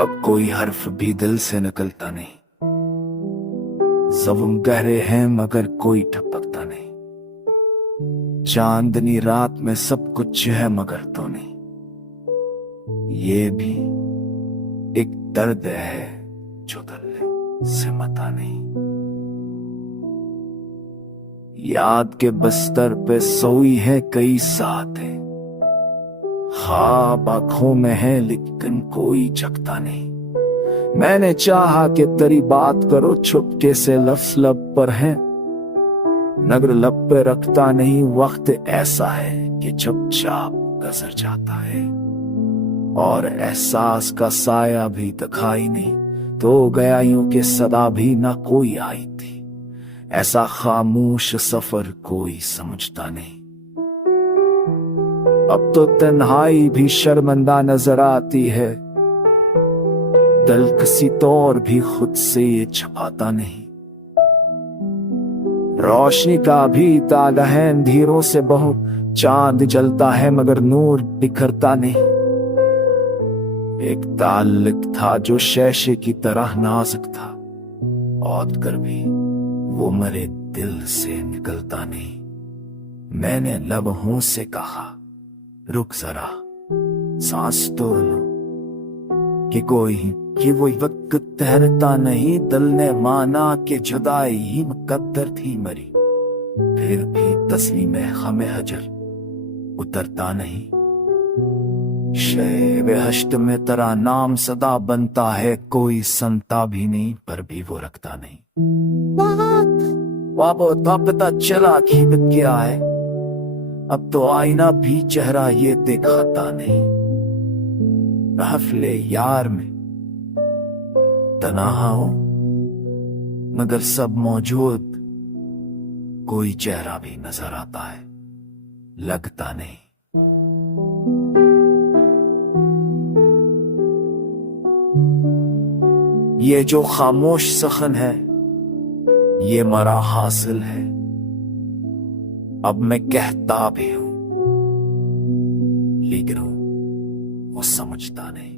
अब कोई हर्फ भी दिल से निकलता नहीं, ज़ुबान गहरे हैं मगर कोई टपकता नहीं। चांदनी रात में सब कुछ है मगर तो नहीं। ये भी एक दर्द है जो दिल से मता नहीं। याद के बिस्तर पे सोई है कई साथें, ख्वाब आंखों में है लेकिन कोई जगता नहीं। मैंने चाहा कि तेरी बात करो, चुपके से लफ्ज़ लब पर है नगर लब पे रखता नहीं। वक्त ऐसा है कि चुपचाप गुजर जाता है और एहसास का साया भी दिखाई नहीं। तो गया यूं कि सदा भी ना कोई आई थी, ऐसा खामोश सफर कोई समझता नहीं। अब तो तन्हाई भी शर्मिंदा नजर आती है, दिल किसी तौर भी खुद से ये छुपाता नहीं। रोशनी का भी ताला है अंधेरों से बहुत, चांद जलता है मगर नूर बिखरता नहीं। एक ताल्लुक था जो शीशे की तरह नाजुक था, और कर भी वो मेरे दिल से निकलता नहीं। मैंने लम्हों से कहा रुक जरा, सांस तो लो, कि वो वक्त ठहरता नहीं। दिल ने माना कि जुदाई ही मुकद्दर थी मरी, फिर भी तस्लीम हमें हजर उतरता नहीं। शे हश्त में तेरा नाम सदा बनता है, कोई सुनता भी नहीं पर भी वो रखता नहीं। वाबो तो पता चला कि बीत गया है, अब तो आईना भी चेहरा ये दिखाता नहीं। महफिले यार में तन्हा हो मगर सब मौजूद, कोई चेहरा भी नजर आता है लगता नहीं। ये जो खामोश सखन है ये मरा हासिल है, अब मैं कहता भी हूं लेकिन वो समझता नहीं।